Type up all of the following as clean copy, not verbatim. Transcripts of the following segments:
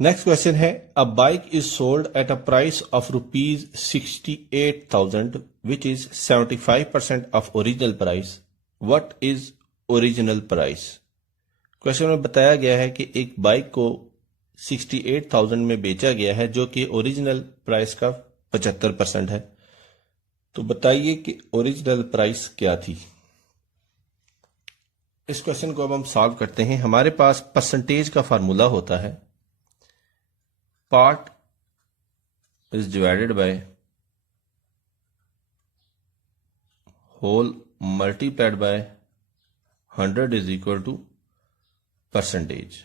Next question है, a bike is sold at a price of ₹68,000 which is 75% of original price. What is original price? Question में बताया गया है कि एक बाइक को 68,000 में बेचा गया है जो कि ओरिजिनल प्राइस का 75% है। तो बताइए कि ओरिजिनल प्राइस क्या थी। इस क्वेश्चन को अब हम सॉल्व करते हैं। हमारे पास परसेंटेज का फार्मूला होता है, part is divided by whole multiplied by 100 is equal to percentage.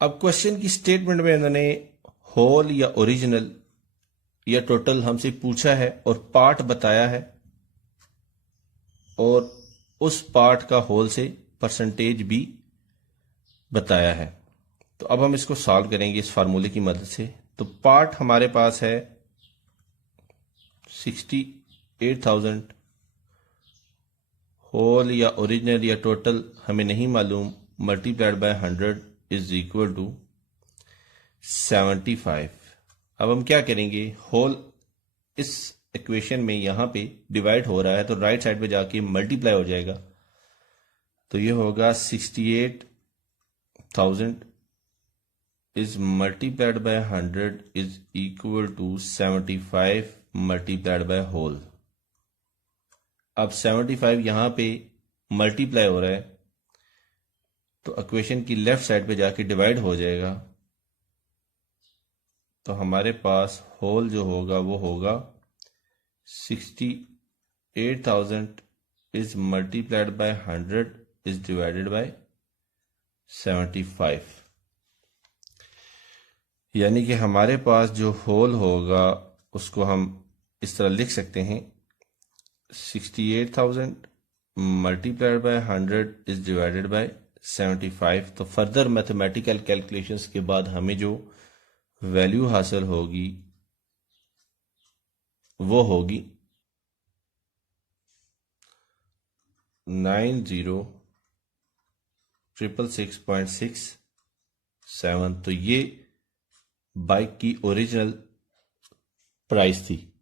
अब क्वेश्चन की स्टेटमेंट में इन्होंने होल या ओरिजिनल या टोटल हमसे पूछा है और पार्ट बताया है और उस पार्ट का होल से परसेंटेज भी बताया है। तो अब हम इसको सॉल्व करेंगे इस फार्मूले की मदद से। तो पार्ट हमारे पास है 68,000, होल या ओरिजिनल या टोटल हमें नहीं मालूम, multiplied by 100 is equal to 75। अब हम क्या करेंगे, होल इस इक्वेशन में यहां पे डिवाइड हो रहा है तो राइट साइड पे जाके मल्टीप्लाई हो जाएगा। तो ये होगा 68,000 is multiplied by 100 is equal to 75 multiplied by whole। अब 75 यहां पे मल्टीप्लाई हो रहा है तो इक्वेशन की लेफ्ट साइड पे जाके डिवाइड हो जाएगा। तो हमारे पास होल जो होगा वो होगा 68,000 is multiplied by 100 is divided by 75। यानी कि हमारे पास जो होल होगा उसको हम इस तरह लिख सकते हैं, 68,000 multiplied by 100 is divided bye 75। तो फर्दर मैथमेटिकल कैलकुलेशंस के बाद हमें जो वैल्यू हासिल होगी वो होगी 90,666.67। तो ये बाइक की ओरिजिनल प्राइस थी।